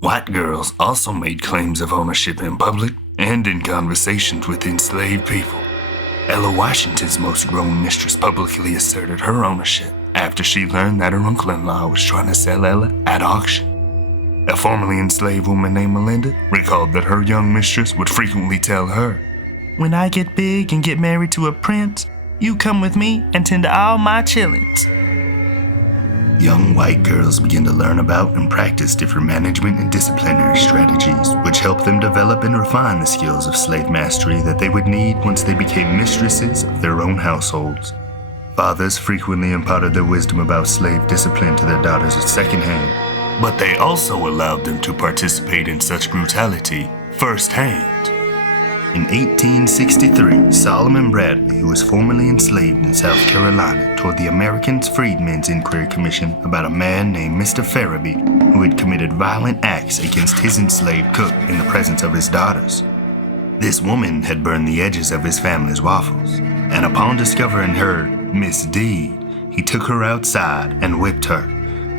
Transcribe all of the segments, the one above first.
White girls also made claims of ownership in public and in conversations with enslaved people. Ella Washington's most grown mistress publicly asserted her ownership after she learned that her uncle-in-law was trying to sell Ella at auction. A formerly enslaved woman named Melinda recalled that her young mistress would frequently tell her, "When I get big and get married to a prince, you come with me and tend to all my chillins." Young white girls begin to learn about and practice different management and disciplinary strategies, which help them develop and refine the skills of slave mastery that they would need once they became mistresses of their own households. Fathers frequently imparted their wisdom about slave discipline to their daughters at secondhand, but they also allowed them to participate in such brutality firsthand. In 1863, Solomon Bradley, who was formerly enslaved in South Carolina, told the American Freedmen's Inquiry Commission about a man named Mr. Farabee who had committed violent acts against his enslaved cook in the presence of his daughters. This woman had burned the edges of his family's waffles, and upon discovering her misdeed, he took her outside and whipped her.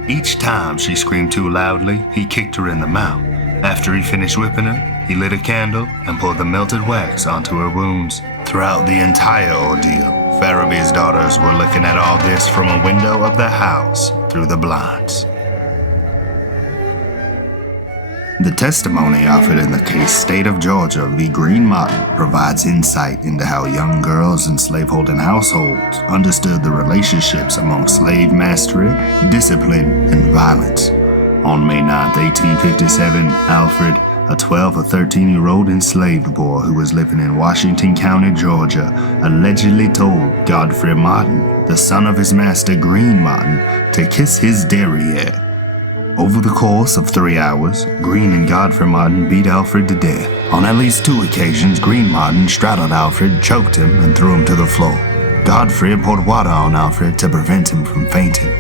Each time she screamed too loudly, he kicked her in the mouth. After he finished whipping her, he lit a candle and poured the melted wax onto her wounds. Throughout the entire ordeal, Farabee's daughters were looking at all this from a window of the house through the blinds. The testimony offered in the case State of Georgia v. Green Martin provides insight into how young girls in slaveholding households understood the relationships among slave mastery, discipline, and violence. On May 9, 1857, Alfred, a 12 or 13-year-old enslaved boy who was living in Washington County, Georgia, allegedly told Godfrey Martin, the son of his master Green Martin, to kiss his derriere. Over the course of 3 hours, Green and Godfrey Martin beat Alfred to death. On at least 2 occasions, Green Martin straddled Alfred, choked him, and threw him to the floor. Godfrey poured water on Alfred to prevent him from fainting.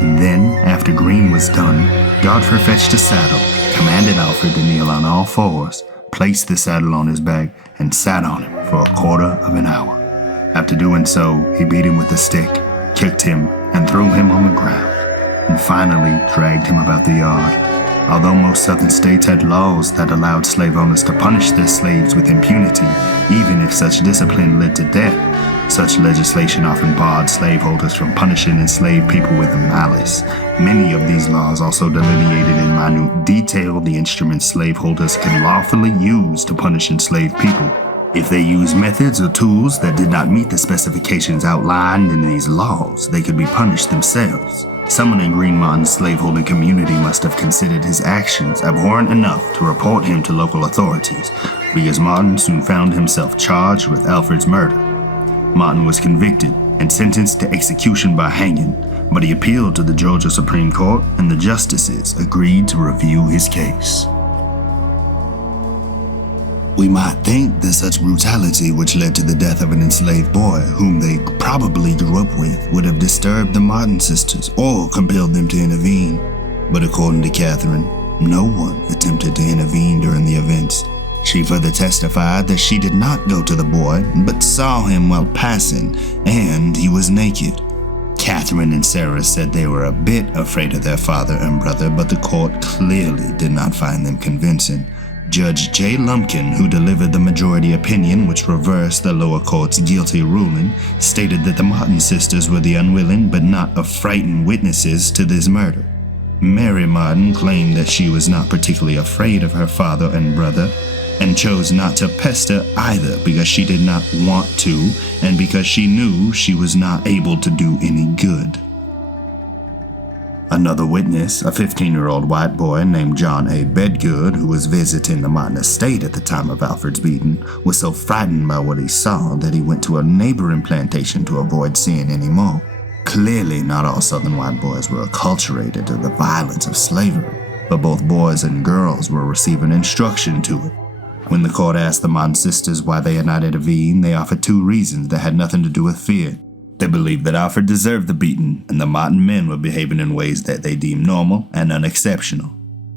And then, after Green was done, Godfrey fetched a saddle, commanded Alfred to kneel on all fours, placed the saddle on his back, and sat on him for a quarter of an hour. After doing so, he beat him with a stick, kicked him, and threw him on the ground, and finally dragged him about the yard. Although most southern states had laws that allowed slave owners to punish their slaves with impunity, even if such discipline led to death, such legislation often barred slaveholders from punishing enslaved people with malice. Many of these laws also delineated in minute detail the instruments slaveholders can lawfully use to punish enslaved people. If they used methods or tools that did not meet the specifications outlined in these laws, they could be punished themselves. Someone in Green Martin's slaveholding community must have considered his actions abhorrent enough to report him to local authorities, because Martin soon found himself charged with Alfred's murder. Martin was convicted and sentenced to execution by hanging, but he appealed to the Georgia Supreme Court, and the justices agreed to review his case. We might think that such brutality, which led to the death of an enslaved boy whom they probably grew up with, would have disturbed the Martin sisters or compelled them to intervene. But according to Catherine, no one attempted to intervene during the events. She further testified that she did not go to the boy, but saw him while passing, and he was naked. Catherine and Sarah said they were a bit afraid of their father and brother, but the court clearly did not find them convincing. Judge J. Lumpkin, who delivered the majority opinion which reversed the lower court's guilty ruling, stated that the Martin sisters were the unwilling but not affrighted witnesses to this murder. Mary Martin claimed that she was not particularly afraid of her father and brother, and chose not to pester either because she did not want to and because she knew she was not able to do any good. Another witness, a 15-year-old white boy named John A. Bedgood, who was visiting the Martin estate at the time of Alfred's beating, was so frightened by what he saw that he went to a neighboring plantation to avoid seeing any more. Clearly, not all southern white boys were acculturated to the violence of slavery, but both boys and girls were receiving instruction to it. When the court asked the Martin sisters why they had not intervened, they offered 2 reasons that had nothing to do with fear. They believed that Alfred deserved the beating, and the Martin men were behaving in ways that they deemed normal and unexceptional.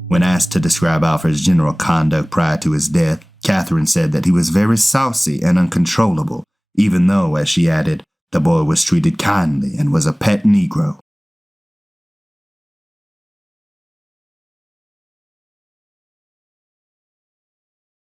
When asked to describe Alfred's general conduct prior to his death, Catherine said that he was very saucy and uncontrollable, even though, as she added, the boy was treated kindly and was a pet Negro.